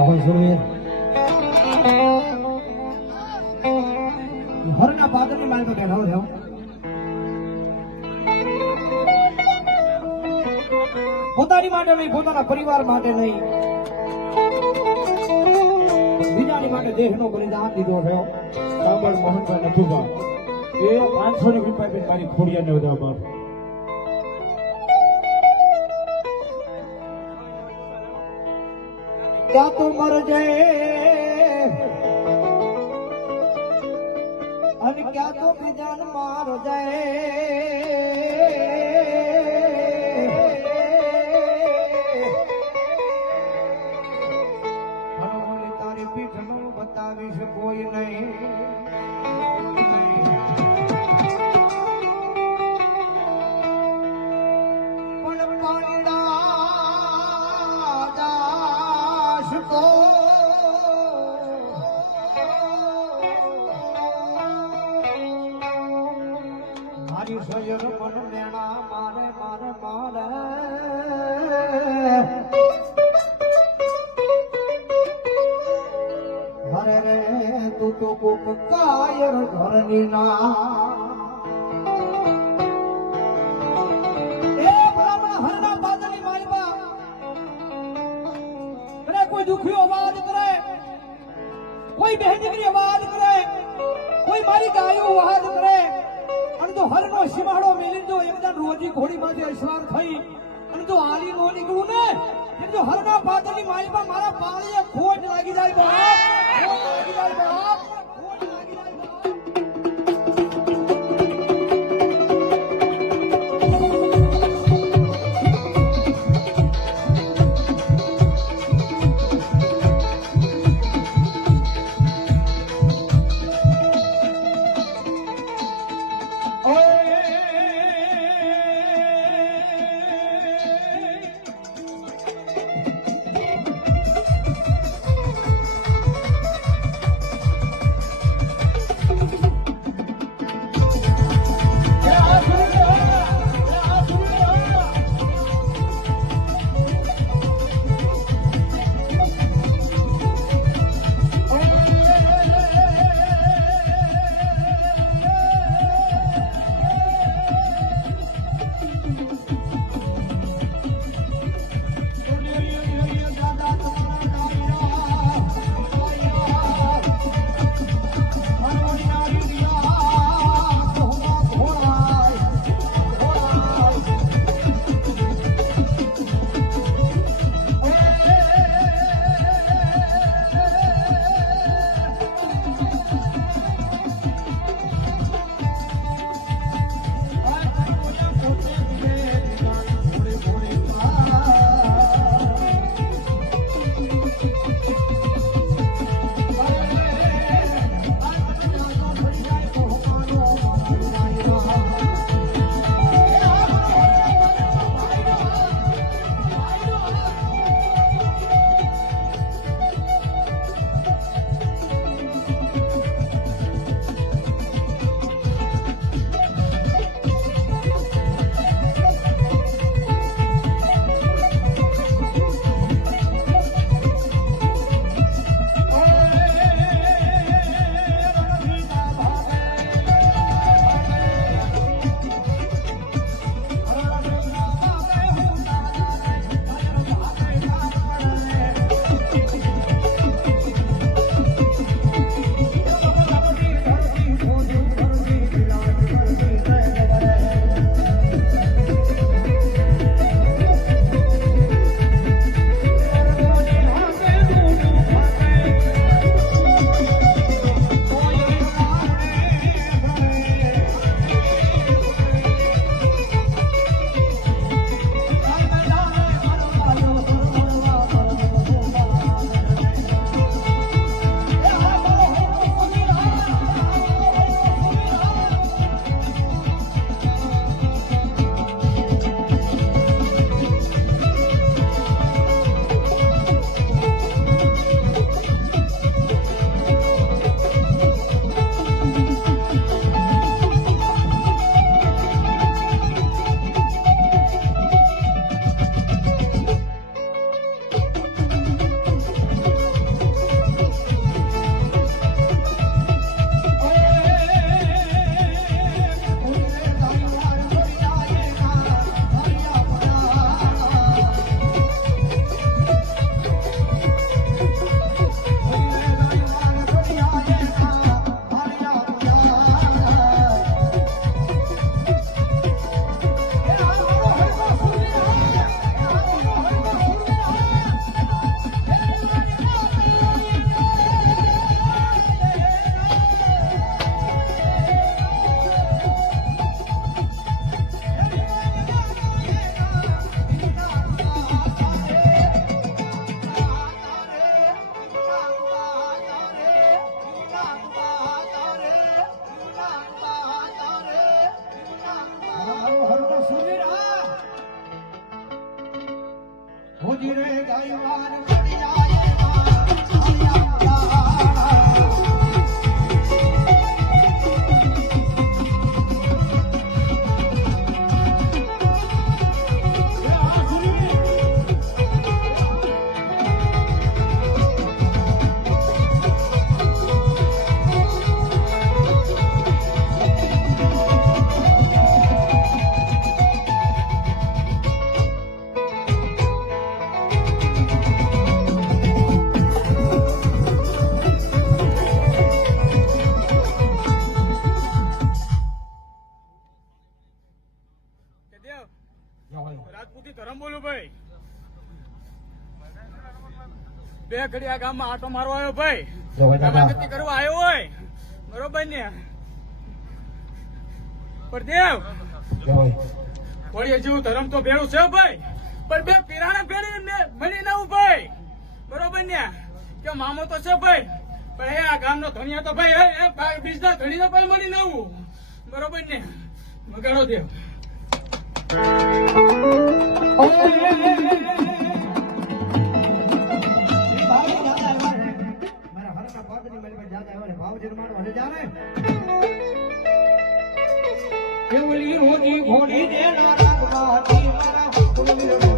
હોય સુરવીર હરના પાદરની માલ તો બેઠા થયો પોતાની માટે નહીં, પોતાના પરિવાર માટે નહીં. બીજાની માટે દેહનો બલિદાન દીધો થયો સાંભળ મોહનભાઈ નથુભા એ પાંચસો ની કૃપા મારી ખોડિયાને બધા બાપ ક્યાં તો મરજે અને ક્યાં તો બીજાને માર જાય? તારી પીઠનું બતાવીશ કોઈ નહીં. હરે રે, તું તો કોક કાયર ઘરની ના. એ ભલામણ હરના કોઈ દુખી અવાજ કરે, કોઈ બહેન અવાજ કરે, કોઈ મારી ગાયો અવાજ કરે. અને જો હરનો સીમાડો મેલી જો એકદમ રોજી ઘોડીમાંથી અસવાર થઈ, અને જો આલી નો નીકળું ને જો હરના પાદરની માલમાં મારા પાણીએ ખોટ લાગી જાય ખોટ લાગી રાજપૂતી ધરમ બોલું ભાઈ. બે ઘડી આ ગામમાં આટો મારવા આવ્યો ભાઈ. કરવા આવ્યો હોય. બરોબર ને? પણ દેવ જવાય વળી જેવું ધરમ તો ભેળું છે ભાઈ. પણ બે પિરાણા ભેળી મળી ના ભાઈ. બરોબર ને? કે મામો તો છે ભાઈ. પણ એ આ ગામનો ધણિયા તો ભાઈ બીજના ધણી તો ભાઈ મળી ના બરોબર ને? મગાડો દેવ. કેવલી રોજી ઘોડી દેનારા મારી મારા કુલવીર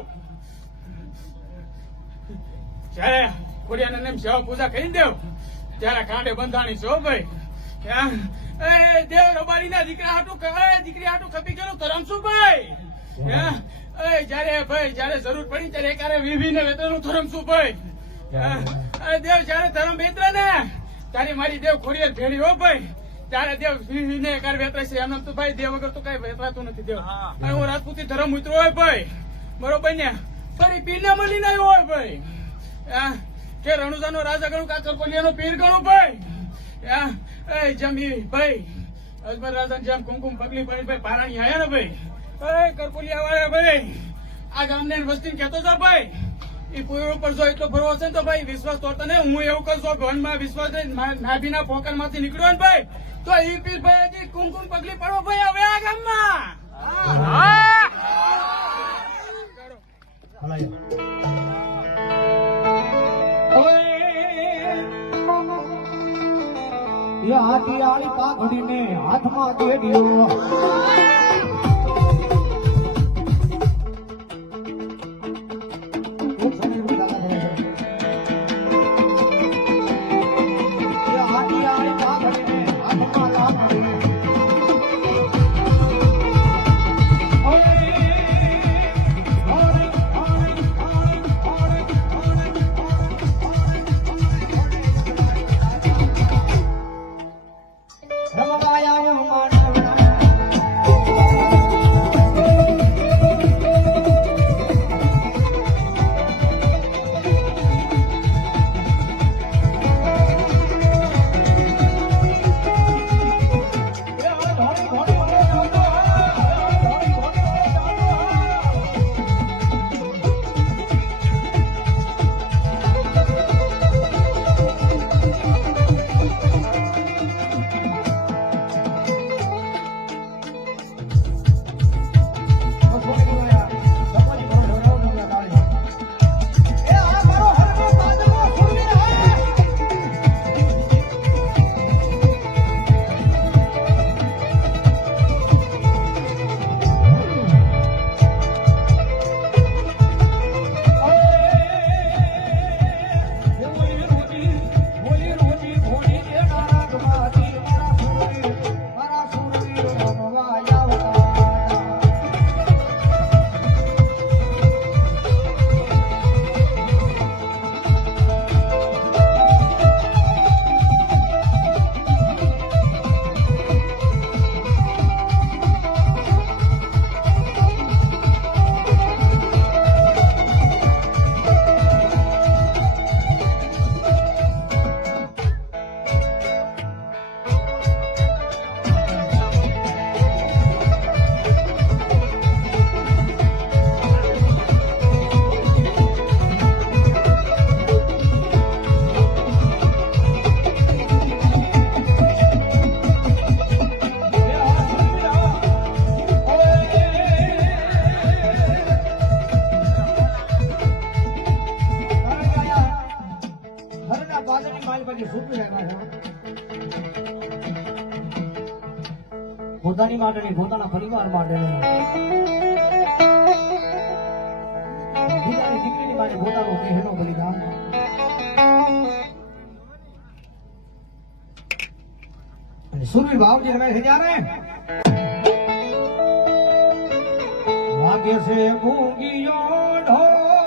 દેવ જયારે ખોડિયાના નામ સેવા પૂજા કરી દેવ ત્યારે કાંડે બંધાણી છો ભાઈ. ત્યાં, એ દેવ દીકરા હાટું દીકરી હાટું ખપી ગયેલું ધરમ શું ભાઈ? જયારે ભાઈ જયારે જરૂર પડી ત્યારે એકારે વિભીને વેતનનું ધરમ શું ભાઈ? દેવ જયારે ધરમ વેતરે ને ત્યારે મારી દેવ ખોડિયાર ભેળી હો ભાઈ. ત્યારે દેવ વિભીને એકાર વેતરે છે. એમ તો ભાઈ દેવ વગર તો કઈ વેતરાતું નથી દેવ. અને હું રાજપૂતી ધરમ ઉતરો હોય ભાઈ. બરોબર ને ફરી પીરને મળીને આવ્યો હોય ભાઈ. કે રણુજાનો રાજા ગણું કાકર કોલિયાનો પીર ગણું ભાઈ? એ જમી, ભાઈ. અજમર રાજા જેમ કુમકુમ પગલી પડી ભાઈ પારાણી આયા ને ભાઈ. એ કરકોલિયા વાળા ભાઈ, આ ગામને વસ્તી કહેતો હતા ભાઈ. એ પૂર ઉપર જો એટલો ભરો છે ને તો ભાઈ વિશ્વાસ તોડતો ને હું એવું કહું છું ભવનમાં વિશ્વાસ નાભીના પોકરમાંથી નીકળ્યો ને ભાઈ. તો એ પીર ભાઈ હજી કુમકુમ પગલી પડો ભાઈ, હવે આ ગામમાં. હાથી આળી પાઘડીને હાથમાં દેડ્યો ખૂબ પોતાની માટે નહીં પોતાના પરિવાર માટે દીકરીની માટે પોતાનો બહેનો બલિદાન. સુરવી ભાવજી રમે છે ત્યારે વાગે છે ભૂગીયો